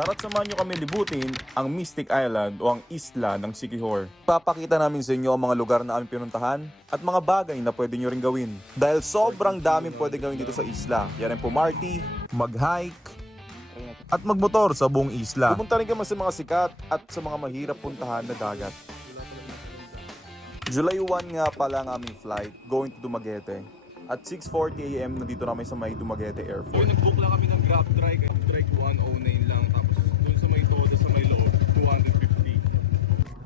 Tara't samahan nyo kami libutin ang Mystic Island o ang isla ng Siquijor. Papakita namin sa inyo ang mga lugar na aming pinuntahan at mga bagay na pwede nyo rin gawin. Dahil sobrang daming pwede gawin dito sa isla. Yan ang pumarty, mag-hike, at magmotor sa buong isla. Pumunta rin kami sa mga sikat at sa mga mahirap puntahan na dagat. July 1 nga pala ang aming flight going to Dumaguete. At 6:40 AM nandito namin sa may Dumaguete Airport. Nag-book lang kami ng Grab Trike 109 lang, tapos dun sa may Toda, sa may loob, 250.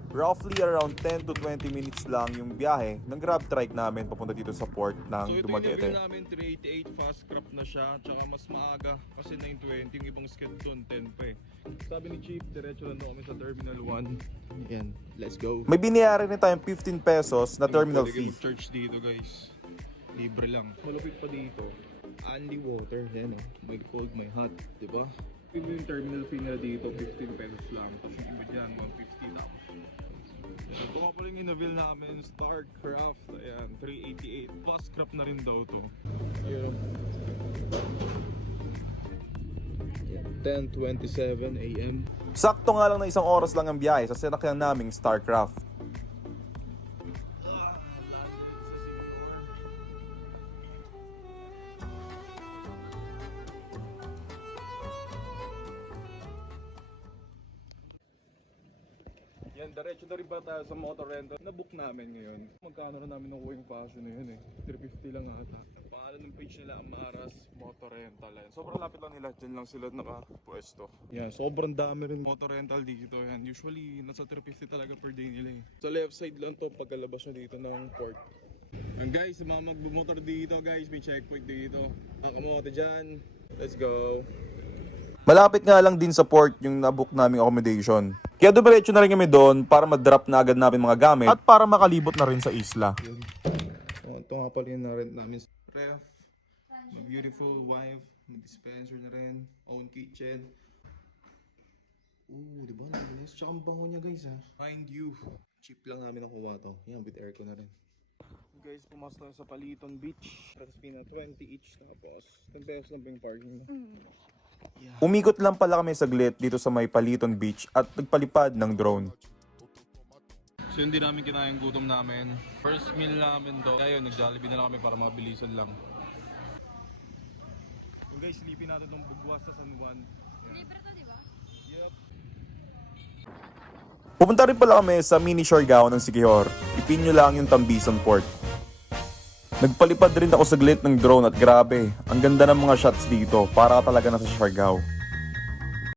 Roughly around 10 to 20 minutes lang yung biyahe ng Grab Trike namin papunta dito sa port ng So ito Dumaguete. yung namin 388, fast scrap na siya, tsaka mas maaga kasi 9:20, yung ibang sked doon 10 pa eh. Sabi ni Chief, diretso lang daw kami sa Terminal 1. Yan, let's go. May binayaran rin tayong 15 pesos na terminal Pwede fee. kayo mag-charge dito guys. Libre lang. Malupit pa dito. Only water. Yan may cold, may hot. Diba? Yung terminal fee nila dito, 15 pesos lang. Tapos yung iba dyan, 150 tapos. Ito nga pala yung in-avail namin, Starcraft. Ayan, 388. Fast scrap na rin daw to. Yun. 10:27 AM. Sakto nga lang na isang oras lang ang biyahe sa sinakyan naming Starcraft. Yan, diretso na rin ba tayo sa motor rental? Na-book namin ngayon. Magkano na namin nakuha yung passion na yun eh. 350 lang ata. Ang pangalan ng page nila, Amaras Motor Rental. Yan. Sobrang lapit lang nila. Diyan lang sila nakapwesto. Yan, sobrang dami rin motor rental dito. Yan. Usually, nasa 350 talaga per day nila eh. Sa left side lang to pagkalabas nyo dito ng port. And guys, sa mga magbumotor dito guys, may checkpoint dito. Mga kamote dyan. Let's go. Malapit nga lang din sa port yung nabook naming accommodation. Kaya dumiretso na rin kami doon para ma-drop na agad namin mga gamit at para makalibot na rin sa isla. Oh, ito nga pala yung na-rent namin. Ref, my beautiful wife, may dispenser na rin, own kitchen. Ooh, diba? Nice. Tsaka ang bango niya guys ha. Mind you, cheap lang namin nakuha to. Yan, with aircon na rin. Guys, pumasok tayo sa Paliton Beach. Tapos pina 20 each, tapos 10 pesos lang pa yung parking. Yeah. Umikot lang pala kami saglit dito sa may Paliton Beach at nagpalipad ng drone. So hindi namin kinayang gutom namin. First meal namin to. Kaya yun, nag-Jollibee na lang kami para mabilisan lang. So guys, silipin natin tong Bugwas sa San Juan. Libre to, di ba? Yep. Pupunta rin pala kami sa mini Siargao ng Siquijor. Ipin nyo lang yung Tambisan Port. Nagpalipad rin ako saglit ng drone at grabe, ang ganda ng mga shots dito para talaga nasa Siargao.